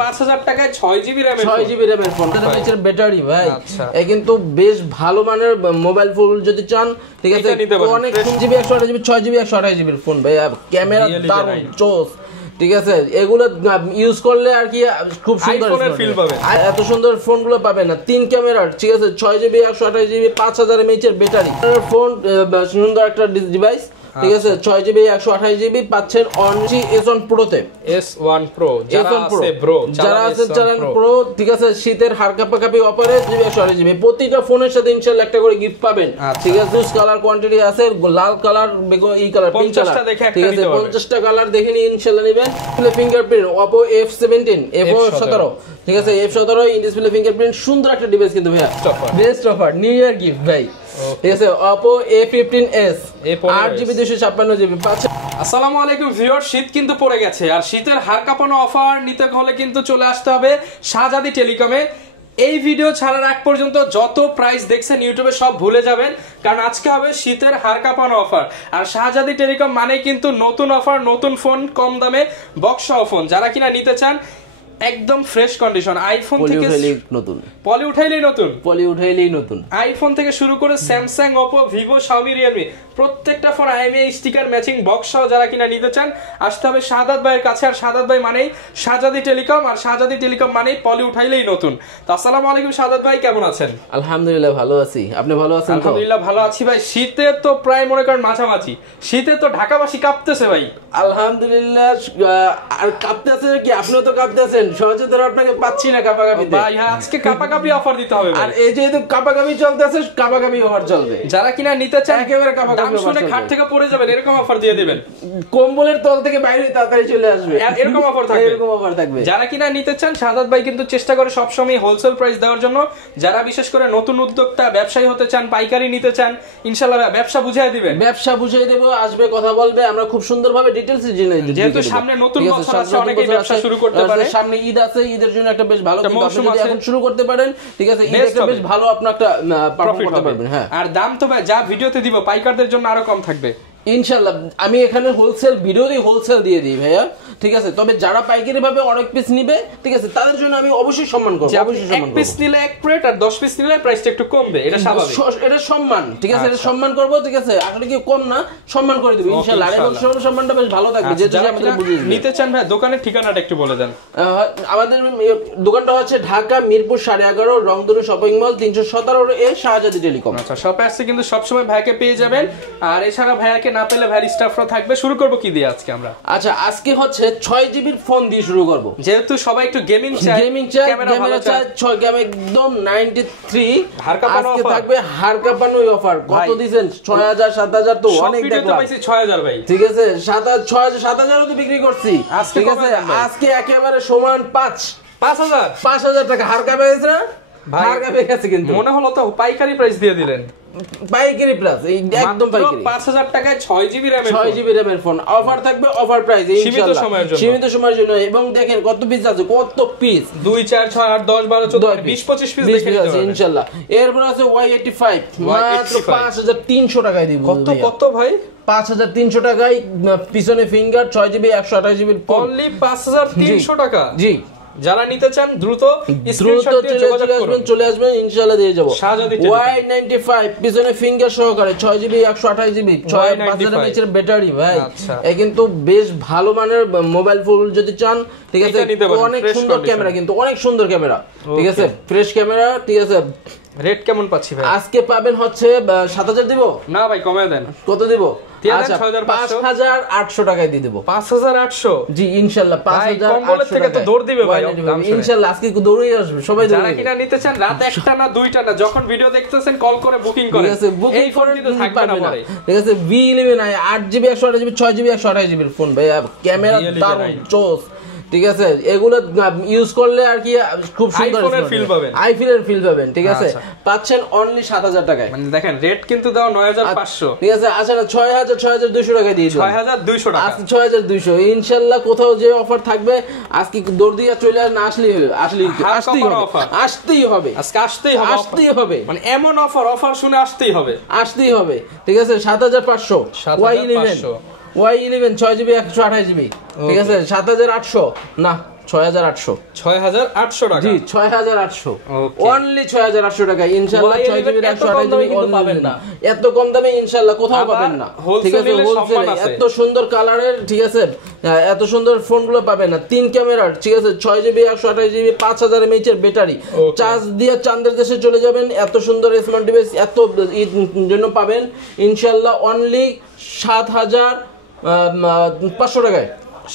5000 টাকায় 6GB RAM 6GB RAM এর phone, এর ব্যাটারি ভাই এই কিন্তু বেশ ভালো মানের মোবাইল ফোন যদি চান, ঠিক আছে অনেক 3GB 128GB 6GB 128GB এর ফোন ভাই, ক্যামেরা দারুণ চোস, ঠিক আছে এগুলো ইউজ করলে আর কি খুব সুন্দর ফিল পাবেন। এত সুন্দর ফোনগুলো পাবেন না, 3 ক্যামেরার, ঠিক আছে 6GB 128GB 5000 mAh এর ব্যাটারি ফোন, সুন্দর একটা ডিভাইস, ঠিক আছে 6GB 128GB পাচ্ছেন অনলি S1 Pro তে, S1 Pro যারা আছে চালান প্রো, ঠিক আছে শীতের হাড় কাঁপাকাঁপি অফারে 128GB প্রতিটা ফোনের সাথে ইনশাআল্লাহ একটা করে গিফট পাবেন, ঠিক আছে জুস কালার কোয়ান্টিটি আছে, লাল কালার এই কালার পিঙ্ক কালার, ঠিক আছে 50টা কালার দেখে নিয়ে ইনশাআল্লাহ নেবেন। ফিঙ্গারপ্রিন্ট Oppo F17 F17, ঠিক আছে F17 ইন ডিসপ্লে ফিঙ্গারপ্রিন্ট, সুন্দর একটা ডিভাইস কিন্তু ভাইয়া, best offer new year gift ভাই, ঠিক আছে Oppo A15s 8GB 256GB পাচ্ছেন। আসসালামু আলাইকুম ভিউয়ার, শীত কিন্তু পড়ে গেছে আর শীতের হাড় কাঁপানো অফার নিতে হলে কিন্তু চলে আসতে হবে শাহজাদি টেলিকমে। এই ভিডিও ছাড়ার আগ পর্যন্ত যত প্রাইস দেখছেন ইউটিউবে সব ভুলে যাবেন, কারণ আজকে হবে শীতের হাড় কাঁপানো অফার। আর শাহজাদি টেলিকম মানে কিন্তু নতুন অফার, নতুন ফোন কম দামে বক্স ফোন, যারা কিনা নিতে চান একদম ফ্রেশ কন্ডিশন, আইফোন থেকে নতুন পলি উঠাইলেই নতুন আইফোন থেকে শুরু করে Samsung, Oppo, Vivo, Xiaomi, Realme প্রত্যেকটা phone IMEI sticker matching box সহ যারা কিনা নিতে চান আসতে হবে শাহাদাত ভাইয়ের কাছে। আর শাহাদাত ভাই মানেই শাহজাদি টেলিকম, আর শাহজাদি টেলিকম মানেই পলি উঠাইলেই নতুন। তো আসসালামু আলাইকুম শাহাদাত ভাই, কেমন আছেন? আলহামদুলিল্লাহ ভালো আছি, আপনি ভালো আছেন? আলহামদুলিল্লাহ ভালো আছি ভাই। শীতে তো প্রায় মনে করেন মাঝামাঝি, শীতে তো ঢাকাবাসী কাঁপতেছে ভাই। আলহামদুলিল্লাহ, আর কাঁপতেছে কি আপনিও তো কাঁপতেছেন, সহজে তো আপনাকে পাচ্ছি না কাঁপাকাঁপিতে ভাই। হ্যাঁ আজকে কাঁপাকাঁপি অফার দিতে হবে, আর এই যেহেতু কাঁপাকাঁপি চলতেছে কাঁপাকাঁপি অফার চলবে, যারা কিনা নিতে চান একেবারে কাঁপাকাঁপি শুনে খাট থেকে পড়ে যাবেন এরকম অফার দিয়ে দিবেন, কম্বলের তল থেকে বাইরে তাড়াতাড়ি চলে আসবে এরকম অফার থাকবে। যারা কিনা নিতে চান শাহাদাত ভাই কিন্তু চেষ্টা করে সবসময় হোলসেল প্রাইস দেওয়ার জন্য। যারা বিশেষ করে নতুন উদ্যোক্তা ব্যবসায়ী হতে চান, পাইকারি নিতে চান, ইনশাআল্লাহ ব্যবসা বুঝিয়ে দিবেন, ব্যবসা বুঝিয়ে দেব, আসবে কথা বলবে, আমরা খুব সুন্দরভাবে ডিটেইলসে জেনে দেব। যেহেতু সামনে নতুন বছর আছে, অনেকেই ব্যবসা শুরু করতে পারে, সামনে ঈদ আছে, ঈদের জন্য একটা বেশ ভালো কিন্তু আপনি এখন শুরু করতে পারেন, ঠিক আছে ঈদে একটা বেশ ভালো আপনি একটা প্রফিট করতে পারবেন। হ্যাঁ, আর দাম তো ভাই যা ভিডিওতে দিব পাইকারদের জন্য আরো কম থাকবে ইনশাআল্লাহ। আমি এখানে হোলসেল ভিডিওতেই হোলসেল দিয়ে দিই ভাইয়া, ঠিক আছে তবে যারা পাইকারি ভাবে অনেক পিস নিবে, ঠিক আছে তাদের জন্য আমি অবশ্যই সম্মান করব, অবশ্যই সম্মান করব। এক পিস নিলে এক রেট, আর 10 পিস নিলে প্রাইসটা একটু কমবে, এটা স্বাভাবিক, এটা সম্মান, ঠিক আছে এটা সম্মান করব, ঠিক আছে আসলে কি কম না, সম্মান করে দেব ইনশাআল্লাহ। আর এবং সম্মানটা বেশ ভালো থাকবে, যেটা আমাদের বুঝিয়ে নিতে চান ভাই দোকানের ঠিকানাটা একটু বলে দেন। আমাদের দোকানটা হচ্ছে ঢাকা মিরপুর 11.5 রংধনু শপিং মল 317 এ শাহজাদি টেলিকম। আচ্ছা, শপে আসছে কিন্তু সব সময় ভাইকে পেয়ে যাবেন, আর এছাড়া ভাইয়াকে না পেলে ভাই স্টাফরা থাকবে। শুরু করব কি দিয়ে আজকে আমরা? আচ্ছা, আজকে হচ্ছে 6GB এর ফোন দিয়ে শুরু করব, যেহেতু সবাই একটু গেমিং চায়, ক্যামেরা চায় 6 ক্যামেরা একদম 93 আজকে থাকবে হাড় কাঁপানো অফার। কত দিবেন? 6000 7000 তো অনেক দেখলাম, 6000 ভাই, ঠিক আছে 7000 তো বিক্রি করছি, ঠিক আছে আজকে একেবারে সমান 5000 টাকা হাড় কাঁপে গেছে না, হাড় কাঁপে গেছে কিন্তু মনে হলো তো পাইকারি প্রাইস দিয়ে দিলেন, পাইকারি প্লাস একদম পাইকারি 5000 টাকায় 6GB RAM এর ফোন অফার থাকবে, অফার প্রাইস ইনশাআল্লাহ সীমিত সময়ের জন্য। এবং দেখেন কত পিস আছে, কত পিস 2 4 6 8 10 12 14 20 25 পিস দেখে নিতে হবে ইনশাআল্লাহ। এরপর আছে Y85 মাত্র 5300 টাকায় দিব। কত ভাই? 5300 টাকায় পিছনে ফিঙ্গার 6GB 128GB অনলি 5300 টাকা। জি, যারা নিতে চান দ্রুত চলে আসবেন ইনশাআল্লাহ দিয়ে যাব। Y95 পিছনে ফিঙ্গার সহকারে 6GB 128GB 5000 mAh এর ব্যাটারি ভাই, এই কিন্তু বেশ ভালো মানের মোবাইল ফোন যদি চান, ঠিক আছে অনেক সুন্দর ক্যামেরা, কিন্তু অনেক সুন্দর ক্যামেরা, ঠিক আছে ফ্রেশ ক্যামেরা, ঠিক আছে। রেট কেমন পাচ্ছি ভাই? আজকে পাবেন হচ্ছে 7000 দিব না ভাই, কমিয়ে দেন। কত দিব? 5800 টাকায় দিয়ে দেব। 5800 জি ইনশাআল্লাহ 5800 থেকে তো দৌড় দিবে ভাই ইনশাআল্লাহ, আজকে দৌড়েই আসবে সবাই। যারা কিনা নিতে চান রাত 1টা না 2টা না, যখন ভিডিও দেখতেছেন কল করে বুকিং করেন, এই ফোন কিন্তু থাকবে না পরে, ঠিক আছে V11 8GB 128GB 6GB 128GB এর ফোন ভাই, ক্যামেরা দারুণ চোস, ঠিক আছে এগুলো ইউজ করলে আর কি খুব সুন্দর ফিল পাবেন, আইফোনের ফিল পাবেন, ঠিক আছে পাচ্ছেন অনলি 7000 টাকায়। মানে দেখেন রেট কিন্তু দাও 9500, ঠিক আছে আচ্ছা না 6200 টাকা দিয়ে দিই, 6200 টাকা আজকে 6200 ইনশাআল্লাহ। কোথাও যে অফার থাকবে আজকে দৌড় দিয়ে চলে না আসলেই হবে, আসতেই হবে আজকে আসতেই হবে, মানে এমন অফার শুনে আসতেই হবে, ঠিক আছে 7500 Y11 6GB 128GB, ঠিক আছে 7800 না 6800 6800 টাকা জি 6800 অনলি 6800 টাকা ইনশাআল্লাহ 6 জিবি 128 জিবি কিন্তু পাবেন না এত কম দামে ইনশাআল্লাহ কোথাও পাবেন না ঠিক আছে হোলসেলে এত সুন্দর কালারের ঠিক আছে এত সুন্দর ফোনগুলো পাবেন না 3 ক্যামেরার ঠিক আছে 6 জিবি 128 জিবি 5000 mAh এর ব্যাটারি চার্জ দিয়ে চাঁদের দেশে চলে যাবেন এত সুন্দর স্মার্ট ডিভাইস এত জন্য পাবেন ইনশাআল্লাহ অনলি 7500 টাকায়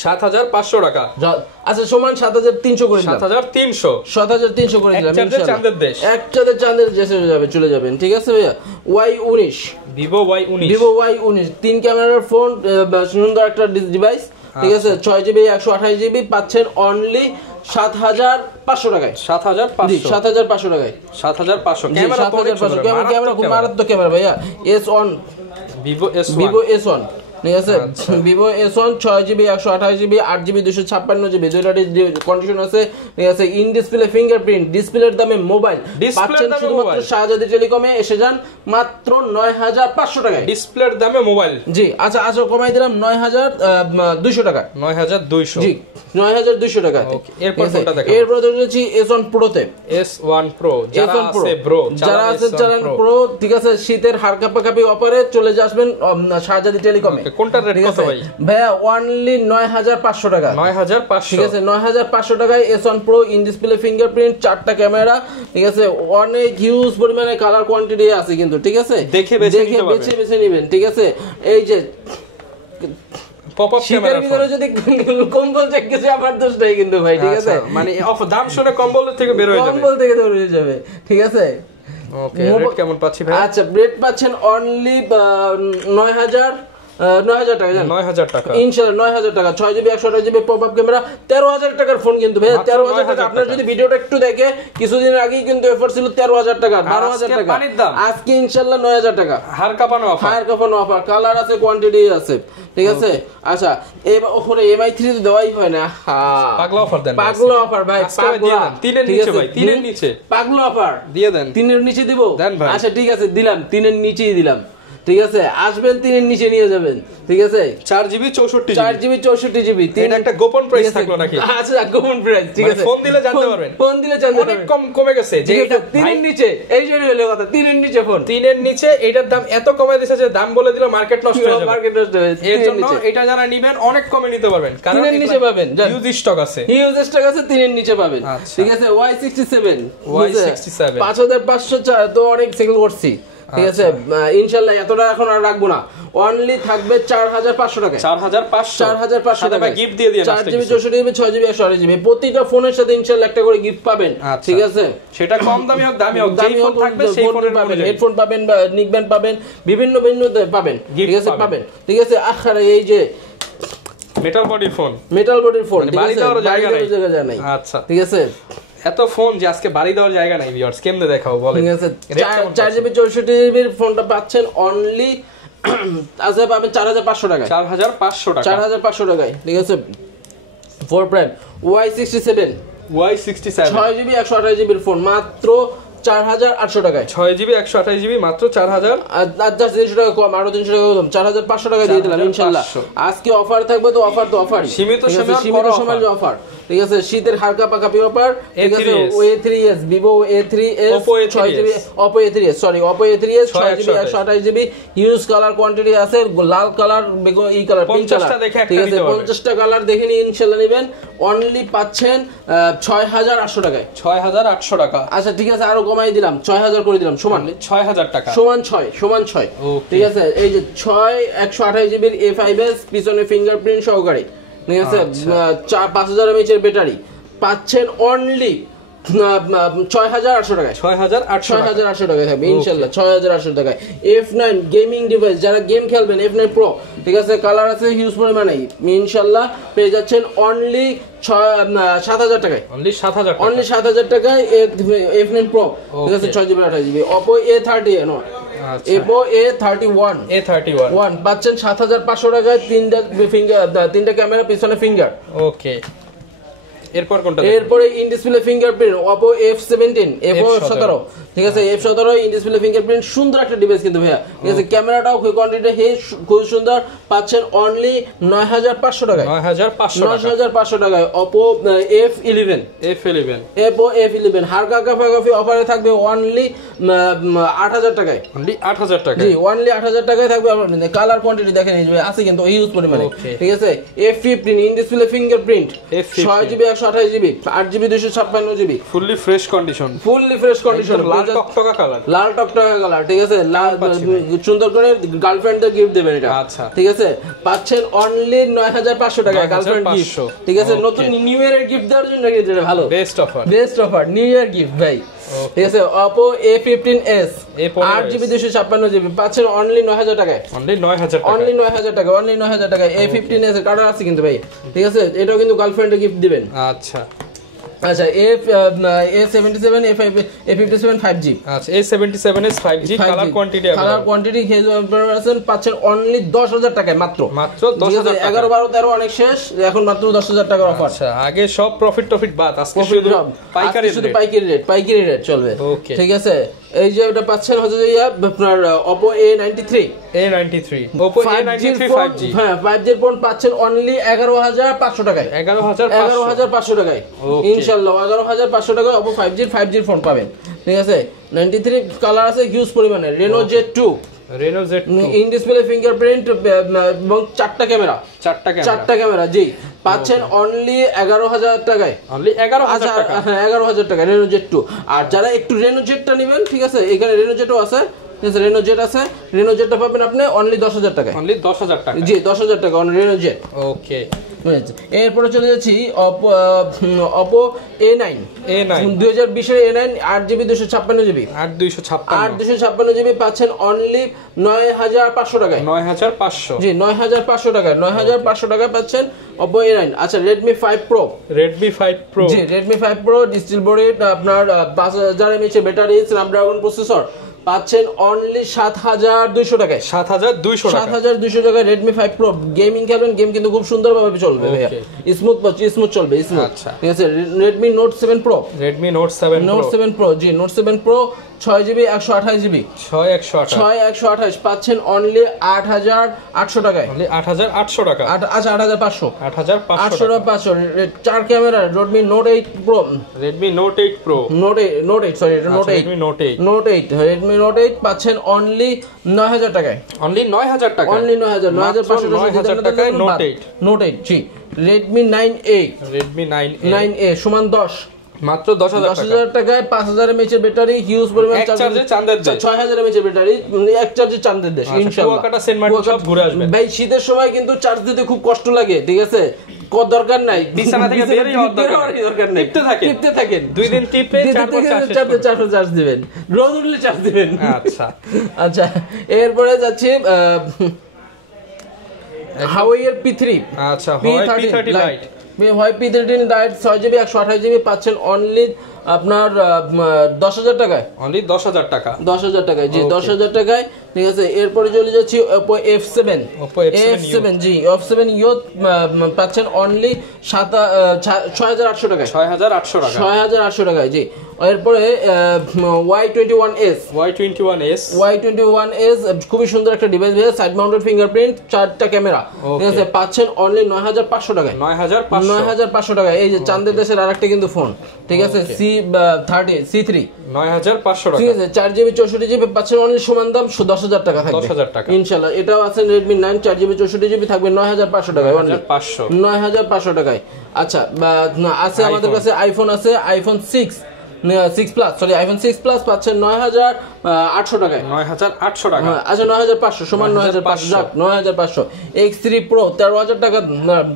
7500 টাকা আচ্ছা সমান 7300 করে দিলাম 7300 করে দিলাম ইনশাআল্লাহ চাঁদের দেশ এক চাঁদের দেশে চলে যাবেন ঠিক আছে ভাইয়া Y19 Vivo Y19 3 ক্যামেরার ফোন সুন্দর একটা ডিভাইস ঠিক আছে 6 জিবি 128 জিবি পাচ্ছেন অনলি 7500 টাকায় 7500 টাকায় 7500 ক্যামেরা খুব মারাত্মক ক্যামেরা ভাইয়া S1 Vivo S1 ঠিক আছে Vivo S1 6 GB 128 GB 8 GB 256 GB দুইটারই কন্ডিশন আছে ঠিক আছে ইন ডিসপ্লে ফিঙ্গারপ্রিন্ট ডিসপ্লের দামে মোবাইল পাচ্ছেন শুধুমাত্র শাহজাদি টেলিকমে এসে যান মাত্র 9500 টাকায় ডিসপ্লের দামে মোবাইল জি আচ্ছা কমাই দিলাম 9200 টাকা 9200 জি 9200 টাকা এরপর কোনটা দেখাবো এরপর দেখছি S1 Pro তে S1 Pro যারা আছে চালান প্রো ঠিক আছে শীতের হাড় কাঁপাকাঁপি অফারে চলে আসবেন শাহজাদি টেলিকমে কোনটা রেট কত ভাই ভাইয়া অনলি 9500 টাকা 9500 ঠিক আছে 9500 টাকায় S1 Pro in display fingerprint 4টা ক্যামেরা ঠিক আছে অনেক হিউজ পরিমাণে কালার কোয়ান্টিটি আছে কিন্তু ঠিক আছে দেখে বেছে নেবেন ঠিক আছে এই যে পপআপ ক্যামেরা ভিতরে যদি কম্বল চেক গেছে আমার দোষ নাই কিন্তু ভাই ঠিক আছে মানে দাম শুনে কম্বল থেকে বের হয়ে যাবে কম্বল থেকে বের হয়ে যাবে ঠিক আছে ওকে রেট কেমন পাচ্ছি ভাই আচ্ছা রেট পাচ্ছেন অনলি 9000 টাকা জান 9000 টাকা ইনশাআল্লাহ 9000 টাকা 6 জিবি 128 জিবি পপআপ ক্যামেরা 13000 টাকার ফোন কিন্তু ভাই 13000 টাকা আপনারা যদি ভিডিওটা একটু দেখে কিছুদিন আগেই কিন্তু অফার ছিল 13000 টাকা 12000 টাকা আজকে ইনশাআল্লাহ 9000 টাকা হাড় কাঁপানো অফার কালার আছে কোয়ান্টিটি আছে ঠিক আছে আচ্ছা ওখানে MI3 তো দেওয়াই হয় না পাগলা অফার দেন পাগলা অফার ভাই পাগলা তিনের নিচে ভাই তিনের নিচে পাগলা অফার দিয়ে দেন তিনের নিচে দিব দেন ভাই আচ্ছা ঠিক আছে দিলাম তিনের নিচেই দিলাম ঠিক আছে আসবেন তিনের নিচে নিয়ে যাবেন ঠিক আছে 4 জিবি 64 জিবি এটা একটা গোপন প্রাইস থাকলো নাকি আচ্ছা গোপন প্রাইস ঠিক আছে ফোন দিলে জানতে পারবেন অনেক কমে গেছে যে এটা তিনের নিচে এই জন্য হলো কথা তিনের নিচে ফোন তিনের নিচে এটার দাম এত কমে দিয়েছে যে দাম বলে দিলে মার্কেট নষ্ট হয়ে যাবে এর জন্য এটা যারা নেবেন অনেক কমে নিতে পারবেন কারণ তিনের নিচে পাবেন হিউজ স্টক আছে তিনের নিচে পাবেন ঠিক আছে Y67 5500 তো অনেক সেল করছি ঠিক আছে ইনশাআল্লাহ এতটা এখন আর রাখবো না অনলি থাকবে 4500 টাকা 4500 টাকা গিফট দিয়ে দিন 4 জিবি 64 জিবি 6 জিবি 128 জিবি প্রতিটা ফোনের সাথে ইনশাআল্লাহ একটা করে গিফট পাবেন ঠিক আছে সেটা কম দামি হোক দামি হোক যেই ফোন থাকবে সেই ফোনের পাবেন হেডফোন পাবেন বা নিকব্যান্ড পাবেন বিভিন্ন পাবেন ঠিক আছে পাবেন ঠিক আছে আখারে এই যে মেটাল বডির ফোন বাড়ি দেওয়ার জায়গা নাই আচ্ছা ঠিক আছে এত ফোন যে আজকে বাড়ি দেওয়ার জায়গা নাই ভিউয়ার্স কেমনে দেখাও বলেন ঠিক আছে 4 জিবি 64 জিবির ফোনটা পাচ্ছেন অনলি আচ্ছা পাবেন 4500 টাকা 4500 টাকায় ঠিক আছে 4 প্রাইম Y67 6 জিবি 128 জিবির ফোন মাত্র 4800 টাকায় 6 জিবি 128 জিবি মাত্র 4000 আর 300 টাকা কম আরো 300 টাকা কম 4500 টাকা দিয়ে দিলাম ইনশাআল্লাহ আজকে অফার থাকবে তো অফারই সীমিত সময়ের অফার ঠিক আছে শীতের হালকা পাকাপি অফার ঠিক আছে A3s Vivo A3s 6 GB Oppo A3s 6 GB 128 GB huge colour quantity আছে লাল কালার এই কালার পিঙ্ক কালার ঠিক আছে 50টা কালার দেখে নিন ইনশাআল্লাহ নেবেন অনলি পাচ্ছেন 6800 টাকায় 6800 টাকা আচ্ছা ঠিক আছে আরো কমাই দিলাম 6000 করে দিলাম সমান 6000 টাকা সমান 6 ঠিক আছে এই যে 6 128 জিবির A5s পিছনে ফিঙ্গারপ্রিন্ট সহকারে ঠিক আছে 5000 mAh এর ব্যাটারি পাচ্ছেন অনলি 6800 টাকায় 6800 টাকায় থাকবে ইনশাআল্লাহ 6800 টাকায় F9 গেমিং ডিভাইস যারা গেম খেলবেন F9 Pro ঠিক আছে কালার আছে হিউজ পরিমাণে ইনশাআল্লাহ পেয়ে যাচ্ছেন অনলি 7000 টাকায় অনলি 7000 টাকায় F9 Pro ঠিক আছে 6 GB 28 GB Oppo A30 Oppo A31 পাচ্ছেন 7500 টাকায় তিনটা ক্যামেরা পিছনে ফিঙ্গার ওকে এরপরে in display fingerprint Oppo F17 F17 ঠিক আছে F17 ইন ডিসপ্লে ফিঙ্গারপ্রিন্ট সুন্দর একটা ডিভাইস কিন্তু ভাইয়া ঠিক আছে ক্যামেরাটাও কোয়ান্টিটি খুব সুন্দর পাচ্ছেন অনলি 9500 টাকায় 9500 টাকায় Oppo F11 হালকা কাফি অফারে থাকবে অনলি 8000 টাকায় অনলি 8000 টাকা জি অনলি 8000 টাকায় থাকবে আপনাদের কালার কোয়ান্টিটি দেখেন এই যে আছে কিন্তু হিউজ পরিমাণে ঠিক আছে F15 in display fingerprint 6GB 128GB 8GB 256GB fully fresh condition লাল টকটকা কালার ঠিক আছে সুন্দর করে গার্লফ্রেন্ডদের গিফট দেবেন এটা আচ্ছা ঠিক আছে পাচ্ছেন অনলি 9500 টাকায় গার্লফ্রেন্ড গিফট ঠিক আছে নতুন নিউ ইয়ারের গিফট দেওয়ার জন্য এটা ভালো best offer new year gift ভাই ঠিক আছে Oppo A15s 8GB 256GB পাচ্ছেন অনলি 9000 টাকায় অনলি 9000 টাকা A15s এর কার্ড আছে কিন্তু ভাই ঠিক আছে এটাও কিন্তু গার্লফ্রেন্ডে গিফট দিবেন আচ্ছা A77 A57 5G আচ্ছা A77 এর 5G কালার কোয়ান্টিটি পাচ্ছেন অনলি 10000 টাকায় মাত্র 10000 11 12 13 অনেক শেষ এখন মাত্র 10000 টাকার অফার আচ্ছা আগে সব প্রফিট বাদ আজকে শুধু পাইকারি রেট চলবে ঠিক আছে এই যে এটা পাচ্ছেন হচ্ছে আপনার Oppo A93 Oppo A93 5G হ্যাঁ 5G এর ফোন পাচ্ছেন অনলি 11500 টাকায় 11500 টাকায় ইনশাআল্লাহ 11500 টাকায় Oppo 5G এর ফোন পাবেন ঠিক আছে 93 কালার আছে হিউজ পরিমাণে Reno Z2 in display fingerprint এবং চারটা ক্যামেরা জি পাচ্ছেন অনলি 11000 টাকায় অনলি 11000 টাকা হ্যাঁ 11000 টাকা Reno Z2 আর যারা একটু Reno Z টা নেবেন ঠিক আছে এখানে Reno Z ও আছে Reno Z আছে Reno Z টা পাবেন আপনি অনলি 10000 টাকায় অনলি 10000 টাকা জি 10000 টাকা অন Reno Z ওকে এরপরে চলে যাচ্ছি Oppo A9 2020 এর A9 8GB 256GB 8256GB পাচ্ছেন অনলি 9500 টাকায় 9500 জি 9500 টাকায় 9500 টাকায় পাচ্ছেন Oppo A9 আচ্ছা Redmi 5 Pro জি Redmi 5 Pro ডিসপ্লে বডি আপনার 5000 mAh ব্যাটারি Snapdragon প্রসেসর পাচ্ছেন অনলি 7200 টাকায় 7200 টাকায় Redmi 5 Pro গেমিং খেলবেন গেম কিন্তু খুব সুন্দরভাবে চলবে ভাইয়া স্মুথ চলবে আচ্ছা ঠিক আছে Redmi Note 7 Pro জি Note 7 Pro 6GB 128GB 6128 পাচ্ছেন অনলি 8800 টাকায় অনলি 8800 টাকা আচ্ছা 8500 চার camera Redmi Note 8 Pro Redmi Note 8 পাচ্ছেন অনলি 9000 টাকায় অনলি 9000 টাকায় Note 8 জি Redmi 9A সমান 10 মাত্র 10000 টাকায় 5000 mAh এর ব্যাটারি হিউজ পরিমাণ চার্জে চাঁদের দেশ 6000 mAh এর ব্যাটারি এক চার্জে চাঁদের দেশ ইনশাআল্লাহ কুয়াকাটা সেন্ট মার্টিন সব ঘুরে আসবেন ভাই শীতের সময় কিন্তু চার্জ দিতে খুব কষ্ট লাগে ঠিক আছে দরকার নাই বিছানা থেকে বের হওয়ার দরকার নেই টিপতে থাকেন 2 দিন টিপে 4 চার্জ দিবেন রোজ উঠলে চার্জ দিবেন আচ্ছা এরপরে যাচ্ছি Huawei এর P3 আচ্ছা Huawei P30 Lite P30 Lite 6GB 128GB পাচ্ছেন অনলি আপনার 10000 টাকায় অনলি 10000 টাকায় জি 10000 টাকায় ঠিক আছে এরপরে চলে যাচ্ছি Oppo F7 জি F7 Youth পাচ্ছেন অনলি 6800 টাকায় 6800 টাকায় জি এরপরে Y21s খুবই সুন্দর একটা ডিভাইস ভাই সাইড মাউন্টেড ফিঙ্গারপ্রিন্ট চারটা ক্যামেরা ঠিক আছে পাচ্ছেন অনলি 9500 টাকায় 9500 টাকায় এই যে চাঁদের দেশের আরেকটা কিন্তু ফোন ঠিক আছে C3 9500 টাকা ঠিক আছে 4GB 64GB পাচ্ছেন অনলি সমান দাম 10000 টাকা থাকবে 10000 টাকা ইনশাআল্লাহ এটাও আছে Redmi 9 4GB 64GB থাকবে 9500 টাকায় অনলি 9500 টাকায় আচ্ছা আছে আমাদের কাছে আইফোন আছে iPhone 6 plus sorry iPhone 6 plus পাচ্ছেন 9800 টাকায় 9800 টাকা আচ্ছা 9500 সমান 9500 যাক 9500 X3 Pro 13000 টাকা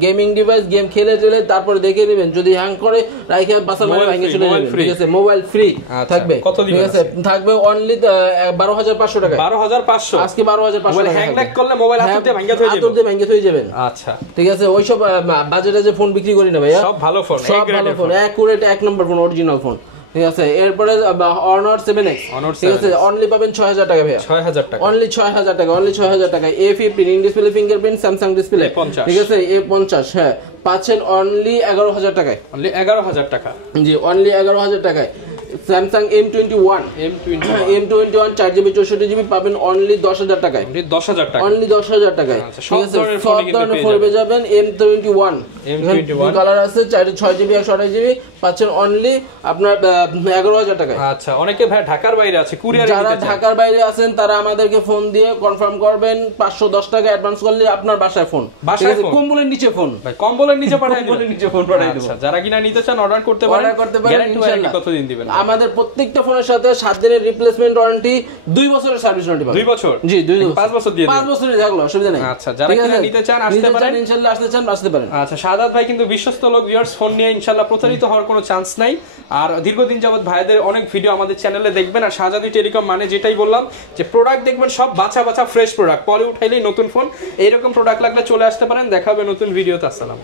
গেমিং ডিভাইস গেম খেলে তারপরে দেখে নেবেন যদি হ্যাং করে রাইখে বাসা মানে ভেঙে চলে যাবে ঠিক আছে মোবাইল ফ্রি থাকবে ঠিক আছে থাকবে অনলি 12500 টাকা 12500 আজকে 12500 মোবাইল হ্যাং করলে মোবাইল হাতে ভেঙে হয়ে যাবেন আচ্ছা ঠিক আছে ওই সব বাজেটে যে ফোন বিক্রি করি না ভাইয়া সব ভালো ফোন একুরেট এক নম্বর ফোন অরিজিনাল ফোন ঠিক আছে এরপরে Honor 7X ঠিক আছে অনলি পাবেন 6000 টাকা ভাইয়া 6000 টাকা অনলি 6000 টাকা A15 in display fingerprint Samsung display ঠিক আছে A50 হ্যাঁ পাচ্ছেন অনলি 11000 টাকায় অনলি 11000 টাকা জি অনলি 11000 টাকায় Samsung M21 M21 4GB 64GB পাবেন অনলি 10000 টাকায়। 10000 টাকা, অনলি 10000 টাকায়। ঠিক আছে, সব ধরনের ফোন পেয়ে যাবেন। M21 কালার আছে, 6GB 128GB পাচ্ছেন অনলি আপনার 11000 টাকায়। আচ্ছা, অনেকে ভাই ঢাকার বাইরে আছে, কুরিয়ারে যারা ঢাকার বাইরে আছেন তারা আমাদেরকে ফোন দিয়ে কনফার্ম করবেন, 510 টাকা অ্যাডভান্স করলে আপনার বাসায় ফোন, কম্বলের নিচে ফোন, ভাই কম্বলের নিচে পাঠাই দেব, কম্বলের নিচে ফোন পাঠাই দেব। আচ্ছা, যারা কিনা নিতে চান অর্ডার করতে পারেন, গ্যারান্টি ওয়ারেন্টি কতদিন দিবেন? আমাদের প্রত্যেকটা ফোনের সাথে 7 দিনের রিপ্লেসমেন্ট ওয়ারেন্টি, 2 বছরের সার্ভিস ওয়ারেন্টি পাবেন। 2 বছর? জি, 5 বছর দিয়ে 5 বছরই থাকলো, অসুবিধা নেই। আচ্ছা, যারা কিনা নিতে চান আসতে পারেন, ইনশাআল্লাহ আসতে পারেন। আচ্ছা, শাহাদাত ভাই কিন্তু বিশ্বস্ত লোক, ভিউয়ার্স, ফোন নিয়ে ইনশাআল্লাহ প্রতারিত হওয়ার কোনো চান্স নাই। আর দীর্ঘদিন যাবত ভাইদের অনেক ভিডিও আমাদের চ্যানেলে দেখবেন। আর শাহজাদি টেলিকম মানে যেটাই বললাম যে প্রোডাক্ট দেখবেন সব বাছা বাছা ফ্রেশ প্রোডাক্ট, পরে উঠাইলেই নতুন ফোন। এইরকম প্রোডাক্ট লাগলে চলে আসতে পারেন। দেখা হবে নতুন ভিডিওতে। আসসালাম।